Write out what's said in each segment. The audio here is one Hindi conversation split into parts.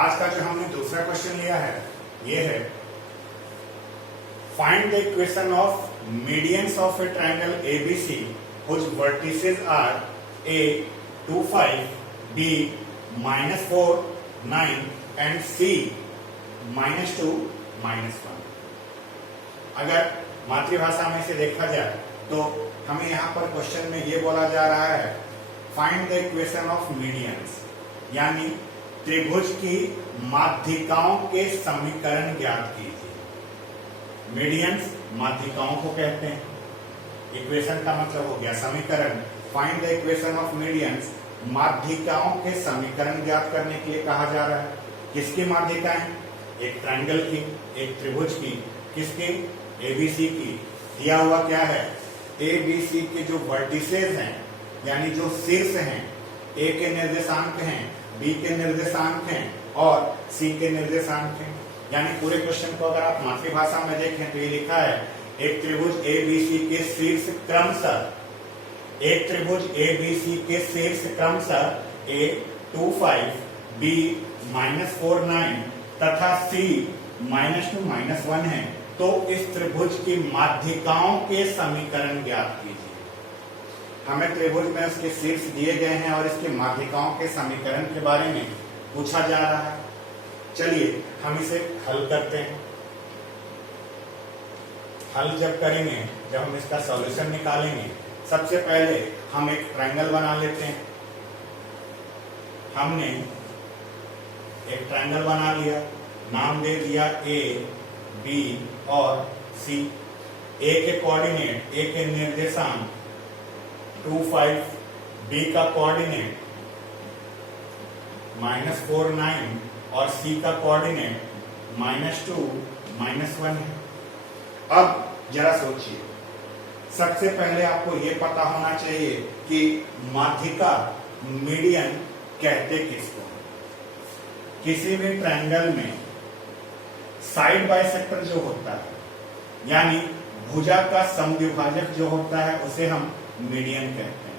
आज का जो हमने दूसरा क्वेश्चन लिया है ये है find the equation of medians of a triangle ABC which vertices are a 2 5 b -4 9 and c -2 -1। अगर मातृभाषा में से देखा जाए तो हमें यहाँ पर क्वेश्चन में ये बोला जा रहा है find the equation of medians, यानी त्रिभुज की माध्यिकाओं के समीकरण ज्ञात कीजिए। मीडियंस माध्यिकाओं को कहते हैं, इक्वेशन का मतलब हो गया समीकरण। Find the equation of medians, माध्यिकाओं के समीकरण ज्ञात करने के लिए कहा जा रहा है। किसकी माध्यिकाएं? एक ट्रायंगल की, एक त्रिभुज की। किसकी? एबीसी की। दिया हुआ क्या है? एबीसी के जो वर्टिसेस हैं यानी जो शीर्ष हैं, ए के निर्देशांक हैं, बी के निर्देशांक हैं और सी के निर्देशांक हैं। यानी पूरे क्वेश्चन को अगर आप मातृभाषा में देखें तो ये लिखा है एक त्रिभुज एबीसी के शीर्ष क्रमशः, एक त्रिभुज एबीसी के शीर्ष क्रमशः ए 2 5 बी -4 9 तथा सी -2 -1 है। तो इस त्रिभुज की माध्यिकाओं के समीकरण ज्ञात कीजिए। हमें त्रिभुज में उसके शीर्ष दिए गए हैं और इसके माध्यिकाओं के समीकरण के बारे में पूछा जा रहा है। चलिए हम इसे हल करते हैं। हल जब करेंगे, जब हम इसका सॉल्यूशन निकालेंगे, सबसे पहले हम एक ट्रायंगल बना लेते हैं। हमने एक ट्रायंगल बना लिया, नाम दे दिया ए बी और सी। ए के कोऑर्डिनेट, ए के निर्देशांक 2 5, बी का कोऑर्डिनेट -4 9 और सी का कोऑर्डिनेट -2 -1 है। अब जरा सोचिए, सबसे पहले आपको यह पता होना चाहिए कि माध्यिका मीडियन कहते किसको? किसी भी ट्रायंगल में साइड बाइसेक्टर जो होता है यानी भुजा का समद्विभाजक जो होता है उसे हम मीडियन कहते हैं।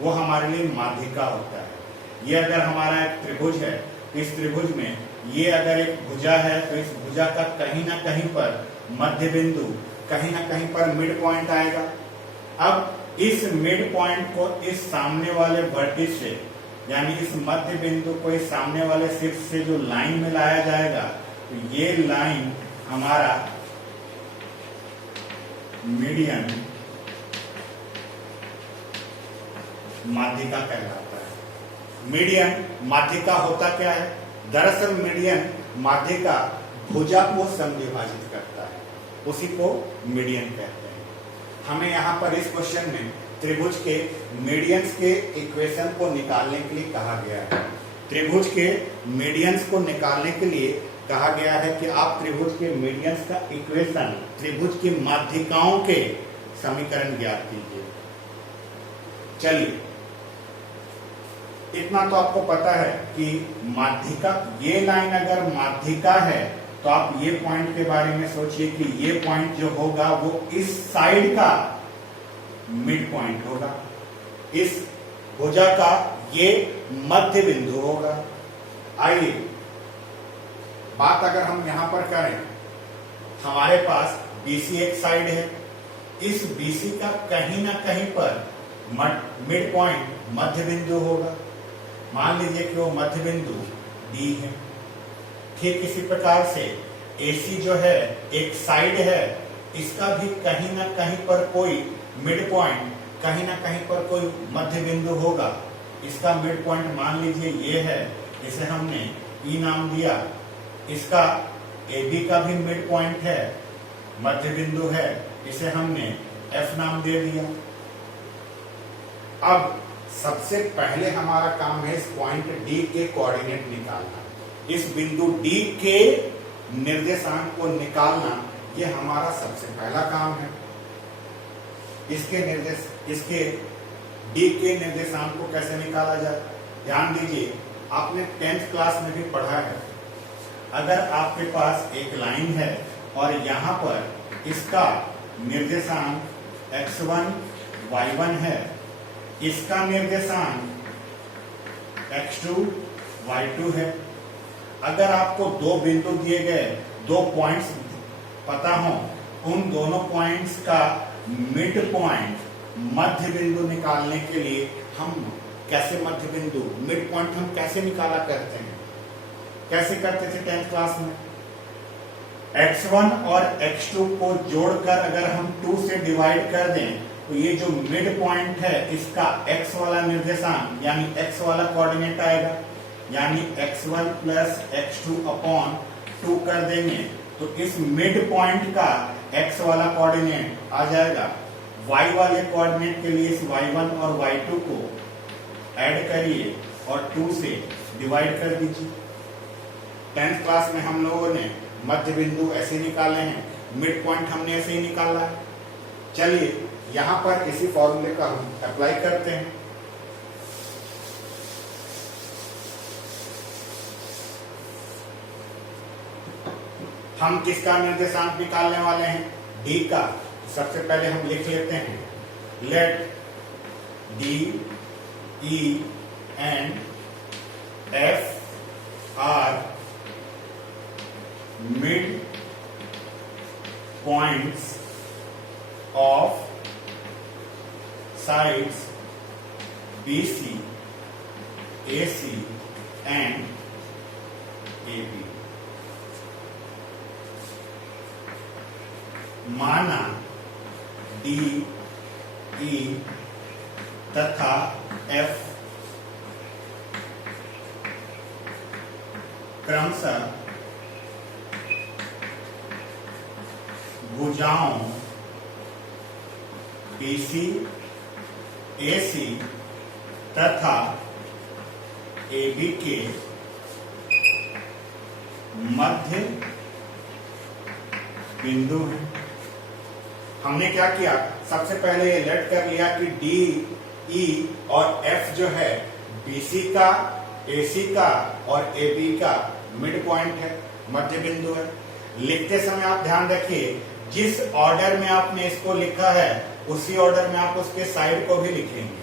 वो हमारे लिए माध्यिका होता है। ये अगर हमारा एक त्रिभुज है तो इस त्रिभुज में ये अगर एक भुजा है तो इस भुजा का कहीं ना कहीं पर मध्य बिंदु, कहीं ना कहीं पर मिड पॉइंट आएगा। अब इस मिड पॉइंट को इस सामने वाले वर्टिस से यानी इस मध्य बिंदु को इस सामने वाले शीर्ष से जो लाइन में लाया जाएगा तो ये लाइन हमारा मीडियन माध्यिका कहलाता है। मीडियन माध्यिका होता क्या है? दरअसल मीडियन माध्यिका भुजा को समद्विभाजित करता है, उसी को मीडियन कहते हैं। हमें यहाँ पर इस क्वेश्चन में त्रिभुज के मीडियंस के इक्वेशन को निकालने के लिए कहा गया है। त्रिभुज के मीडियंस को निकालने के लिए कहा गया है कि आप त्रिभुज के मीडियंस का इक्वेशन, त्रिभुज की माध्यिकाओं के समीकरण ज्ञात कीजिए। चलिए, इतना तो आपको पता है कि माध्यिका, ये लाइन अगर माध्यिका है तो आप ये पॉइंट के बारे में सोचिए कि ये पॉइंट जो होगा वो इस साइड का मिड पॉइंट होगा, इस भुजा का ये मध्य बिंदु होगा। आइए बात अगर हम यहां पर करें, हमारे पास BC एक साइड है, इस BC का कहीं ना कहीं पर मिड पॉइंट मध्य बिंदु होगा। मान लीजिए कि वो मध्य बिंदु D है। ठीक इसी प्रकार से AC जो है एक साइड है, इसका भी कहीं ना कहीं पर कोई मिड पॉइंट, कहीं ना कहीं पर कोई मध्य बिंदु होगा। इसका मिड पॉइंट मान लीजिए ये है, इसे हमने E नाम दिया। इसका AB का भी मिड पॉइंट है, मध्य बिंदु है, इसे हमने F नाम दे दिया। अब सबसे पहले हमारा काम है इस पॉइंट D के कोऑर्डिनेट निकालना। इस बिंदु D के निर्देशांक को निकालना, ये हमारा सबसे पहला काम है। इसके D के निर्देशांक को कैसे निकाला जाए? ध्यान दीजिए, आपने 10th क्लास में भी पढ़ा है। अगर आपके पास एक लाइन है और यहाँ पर इसका निर्देशांक x1 y1 है, इसका निर्देशांक x2 y2 है। अगर आपको दो बिंदु दिए गए, दो पॉइंट्स पता हो, उन दोनों पॉइंट्स का मिड पॉइंट, मध्य बिंदु निकालने के लिए हम कैसे मध्य बिंदु, मिड पॉइंट हम कैसे निकाला करते हैं, कैसे करते थे 10th क्लास में? x1 और x2 को जोड़कर अगर हम 2 से डिवाइड कर दें तो ये जो मिड पॉइंट है इसका x वाला निर्देशांक यानी x वाला कोऑर्डिनेट आएगा, यानी x1 प्लस x2 अपॉन 2 कर देंगे तो इस मिड पॉइंट का x वाला कोऑर्डिनेट आ जाएगा। y वाले कोऑर्डिनेट के लिए इस y1 और y2 को ऐड करिए और 2 से डिवाइड कर दीजिए। 10th क्लास में हम लोगों ने मध्य बिंदु ऐसे निकाले हैं, मिड पॉइंट हमने ऐसे ही निकाला है। चलिए यहां पर इसी फॉर्मूले का हम अप्लाई करते हैं। हम किसका निर्देशांक निकालने वाले हैं? डी का। सबसे पहले हम लिख लेते हैं, let d e and f are mid points of sides BC, AC and AB। माना D, E तथा F क्रमशः भुजाओं BC, AC तथा AB के मध्य बिंदु है। हमने क्या किया, सबसे पहले ये लेट कर लिया कि D, E और F जो है BC का, AC का और AB का मिड पॉइंट है, मध्य बिंदु है। लिखते समय आप ध्यान रखिए, जिस ऑर्डर में आपने इसको लिखा है उसी ऑर्डर में आप उसके साइड को भी लिखेंगे।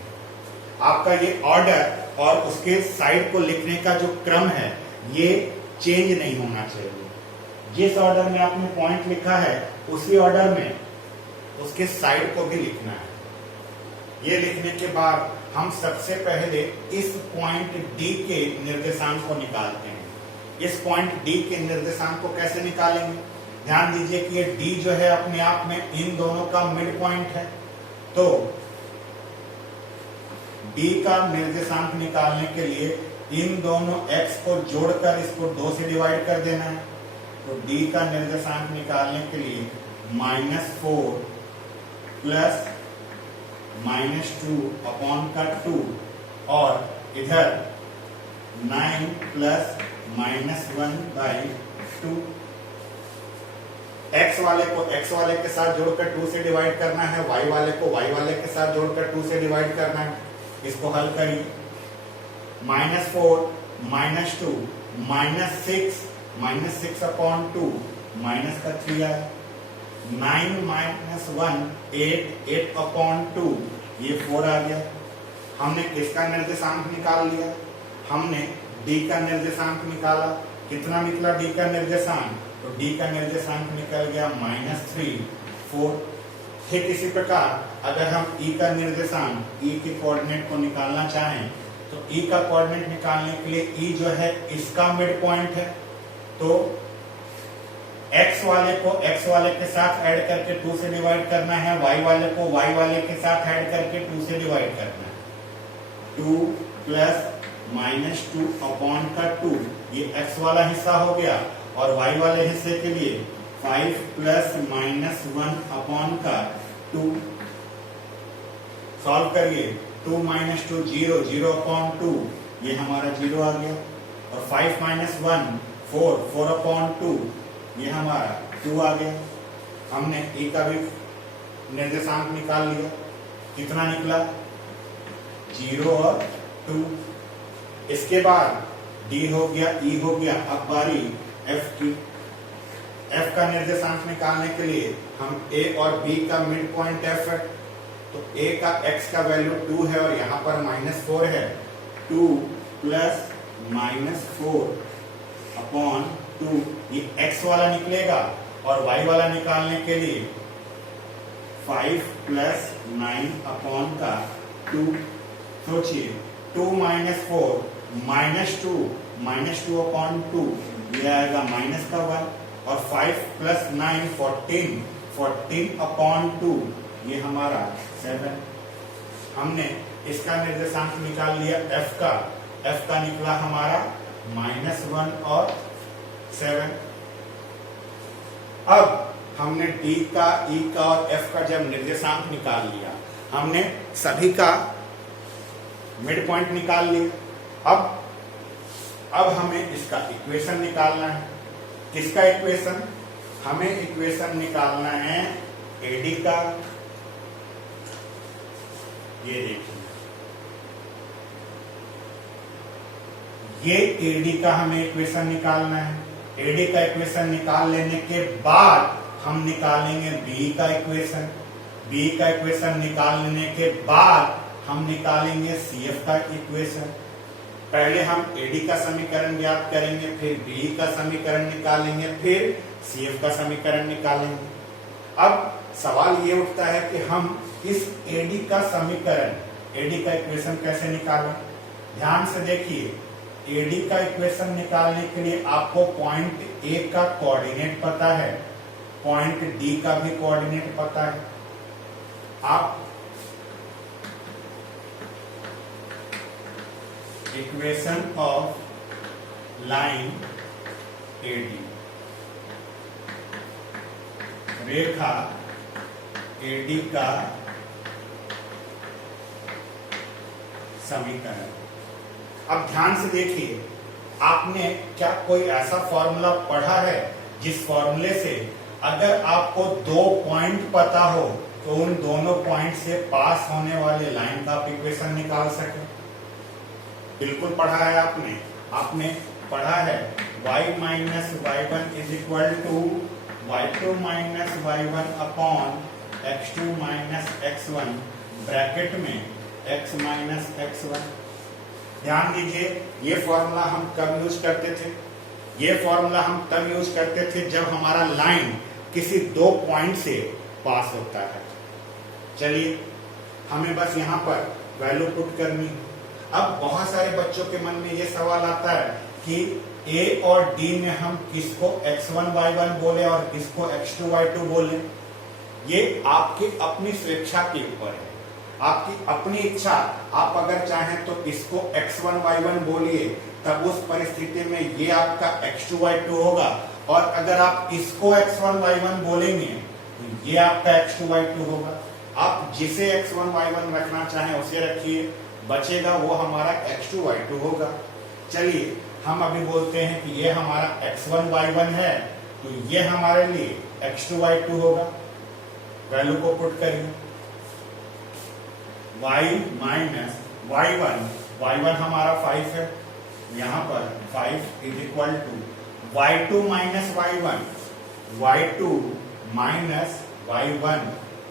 आपका ये ऑर्डर और उसके साइड को लिखने का जो क्रम है ये चेंज नहीं होना चाहिए। जिस ऑर्डर में आपने पॉइंट लिखा है उसी ऑर्डर में उसके साइड को भी लिखना है। ये लिखने के बाद हम सबसे पहले इस पॉइंट डी के निर्देशांक को निकालते हैं। इस पॉइंट डी के निर्देशांक को कैसे निकालेंगे? ध्यान दीजिए कि ये डी जो है अपने आप में इन दोनों का मिड पॉइंट है, तो डी का निर्देशांक निकालने के लिए इन दोनों x को जोड़कर इसको 2 से डिवाइड कर देना है। तो डी का निर्देशांक निकालने के लिए -4 प्लस -2 अपॉन का 2 और इधर 9 प्लस -1/2। x वाले को x वाले के साथ जोड़कर 2 से डिवाइड करना है, y वाले को y वाले के साथ जोड़कर 2 से डिवाइड करना है। इसको हल करिए, -4 -2 -6 अपॉन 2 माइनस का 3 आया, 9 -1 8 अपॉन 2 ये 4 आ गया। हमने किसका निर्देशांक निकाल लिया? हमने डी का निर्देशांक निकाला। कितना निकला डी का निर्देशांक? तो डी का निर्देशांक निकल गया -3 4। ठीक इसी प्रकार अगर हम ई का निर्देशांक, ई के कोऑर्डिनेट को निकालना चाहें तो ई का कोऑर्डिनेट निकालने के लिए ई जो है इसका मिड पॉइंट है, तो x वाले को x वाले के साथ ऐड करके 2 से डिवाइड करना है, y वाले को y वाले के साथ ऐड करके 2 से डिवाइड करना है। 2 प्लस -2 अपॉन का 2 ये x वाला हिस्सा हो गया और y वाले हिस्से के लिए 5 प्लस -1 अपॉन का 2। सॉल्व करिए, 2 - 2 0 0 अपॉन 2 ये हमारा 0 आ गया और 5 - 1 4 4 अपॉन 2 ये हमारा 2 आ गया। हमने e का भी निर्देशांक निकाल लिया। कितना निकला? 0 और 2। इसके बाद d हो गया, e हो गया, अब बारी f की। f का निर्देशांक निकालने के लिए हम a और b का मिड पॉइंट f है, तो a का x का वैल्यू 2 है और यहाँ पर -4 है। 2 प्लस -4 अपॉन 2, ये x वाला निकलेगा और y वाला निकालने के लिए 5 प्लस 9 अपॉन का 2। सोचिए 2 माइनस 4 माइनस टू अपॉन 2, ये आएगा माइनस का 1 और 5 प्लस 9 14 अपॉन 2, ये हमारा 7। हमने इसका निर्देशांक निकाल लिया f का निकला हमारा -1 और 7। अब हमने d का, e का और f का जब निर्देशांक निकाल लिया, हमने सभी का मिड पॉइंट निकाल लिया। अब हमें इसका इक्वेशन निकालना है। किसका इक्वेशन? हमें इक्वेशन निकालना है AD का। ये देखिए, ये AD का हमें इक्वेशन निकालना है। AD का इक्वेशन निकाल लेने के बाद हम निकालेंगे B का इक्वेशन। B का इक्वेशन निकाल लेने के बाद हम निकालेंगे CF का इक्वेशन। पहले हम AD का समीकरण ज्ञात करेंगे, फिर B का समीकरण निकालेंगे, फिर CF का समीकरण निकालेंगे। अब सवाल ये उठता है कि हम इस AD का समीकरण, AD का इक्वेशन कैसे निकालें? ध्यान से देखिए, AD का इक्वेशन निकालने के लिए आपको पॉइंट A का कोऑर्डिनेट पता है, पॉइंट D का भी कोऑर्डिनेट पता है। आप equation of line AD, Rekha AD का समीकरण। अब ध्यान से देखिए, आपने क्या कोई ऐसा फॉर्मूला पढ़ा है जिस फॉर्मूले से अगर आपको 2 पॉइंट पता हो तो उन दोनों पॉइंट से पास होने वाले लाइन का आप इक्वेशन निकाल सके? बिल्कुल पढ़ा है आपने पढ़ा है y minus y1 is equal to y2 minus y1 upon x2 minus x1 bracket में x माइनस x1। ध्यान दीजिए, ये फॉर्मूला हम कब यूज करते थे? ये फॉर्मूला हम तब यूज करते थे जब हमारा लाइन किसी 2 पॉइंट से पास होता है। चलिए, हमें बस यहाँ पर वैल्यू पुट करनी। अब बहुत सारे बच्चों के मन में ये सवाल आता है कि A और D में हम किसको x1 y1 बोले और किसको x2 y2 बोले। ये आपकी अपनी स्वेच्छा के ऊपर है, आपकी अपनी इच्छा। आप अगर चाहें तो इसको x1 y1 बोलिए, तब उस परिस्थिति में ये आपका x2 y2 होगा, और अगर आप इसको x1 y1 बोलेंगे तो ये आपका x2 y2 होगा। आप जिसे x1 y1 रखना चाहें उसे रखिए, बचेगा वो हमारा x2 y2 होगा। चलिए, हम अभी बोलते हैं कि ये हमारा x1 y1 है, तो ये हमारे लिए x2 y2 होगा। वैल्यू को पुट करिए, y माइनस y1 हमारा 5 है, यहाँ पर 5 is equal to y2 minus y2 minus y1।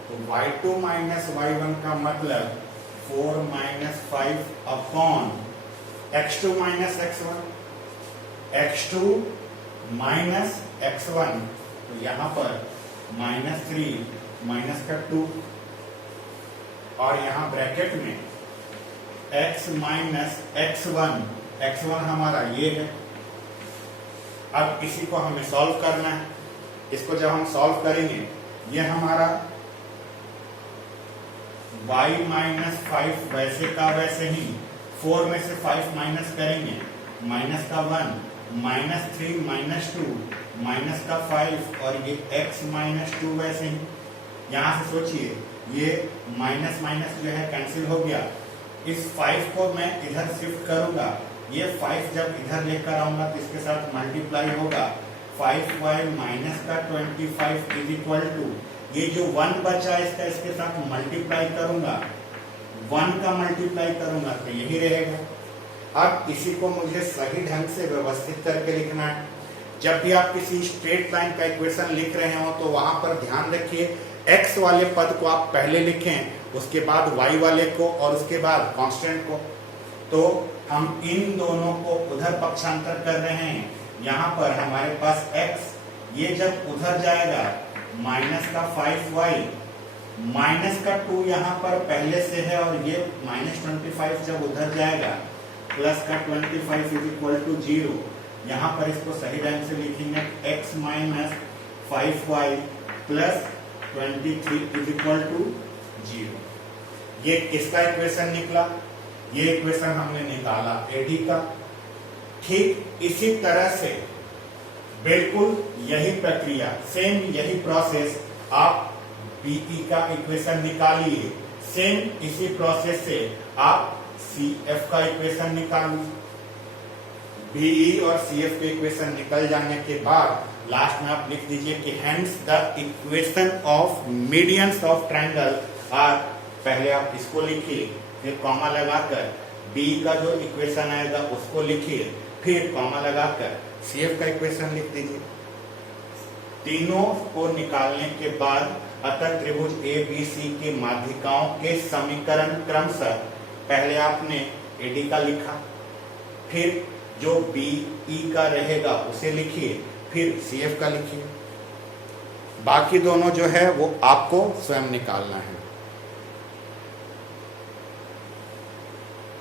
तो y2 माइनस y1 का मतलब 4 minus 5 upon x2 minus x1, x2 minus x1, तो यहाँ पर -3 माइनस का 2, और यहाँ ब्रैकेट में x माइनस x1 हमारा ये है। अब इसी को हमें सॉल्व करना है। इसको जब हम सॉल्व करेंगे, ये हमारा y माइनस 5 वैसे का वैसे ही, 4 में से 5 माइनस करेंगे, माइनस का 1, -3 -2 माइनस का 5, और ये x माइनस 2 वैसे ही। यहाँ से सोचिए, ये माइनस माइनस जो है कैंसिल हो गया। इस 5 को मैं इधर शिफ्ट करूंगा, ये 5 जब इधर लेकर आऊंगा तो इसके साथ मल्टीप्लाई होगा। 5y माइनस का 25 इज इक्वल टू, ये जो 1 बचा इसका इसके साथ मल्टीप्लाई करूंगा, 1 का मल्टीप्लाई करूंगा तो यही रहेगा। अब इसी को मुझे सही ढंग से व्यवस्थित करके लिखना है। जब भी आप किसी स्ट्रेट लाइन का इक्वेशन लिख रहे हो तो वहां पर ध्यान रखिए, x वाले पद को आप पहले लिखें, उसके बाद y वाले को, और उसके बाद कांस्टेंट को। तो हम इन दोनों को उधर पक्षांतर कर रहे हैं, यहाँ पर हमारे पास x, ये जब उधर जाएगा माइनस का 5y, माइनस का 2 यहाँ पर पहले से है और ये -25 जब उधर जाएगा प्लस का 25 इज इक्वल टू 0। यहाँ पर इसको सही ढंग से लिखेंगे x minus 5y plus 23 is equal to 0। ये किसका इक्वेशन निकला? ये इक्वेशन हमने निकाला एडी का। ठीक इसी तरह से बिल्कुल यही प्रक्रिया, सेम यही प्रोसेस आप बीई का इक्वेशन निकालिए। सेम इसी प्रोसेस से आप सीएफ का इक्वेशन निकालिए। बीई और सीएफ के इक्वेशन निकल जाने के बाद लास्ट में आप लिख दीजिए कि hence the equation of medians of triangle are, पहले आप इसको लिखिए, फिर कॉमा लगाकर बी का जो इक्वेशन आएगा उसको लिखिए, फिर कॉमा लगाकर सीएफ का इक्वेशन लिख दीजिए। तीनों को निकालने के बाद अतः त्रिभुज ए बी सी के माध्यिकाओं के समीकरण क्रमशः पहले आपने एडी का लिखा, फिर जो बी ई का रहेगा उसे लिखिए, फिर सीएफ का लिखिए। बाकी दोनों जो है वो आपको स्वयं निकालना है।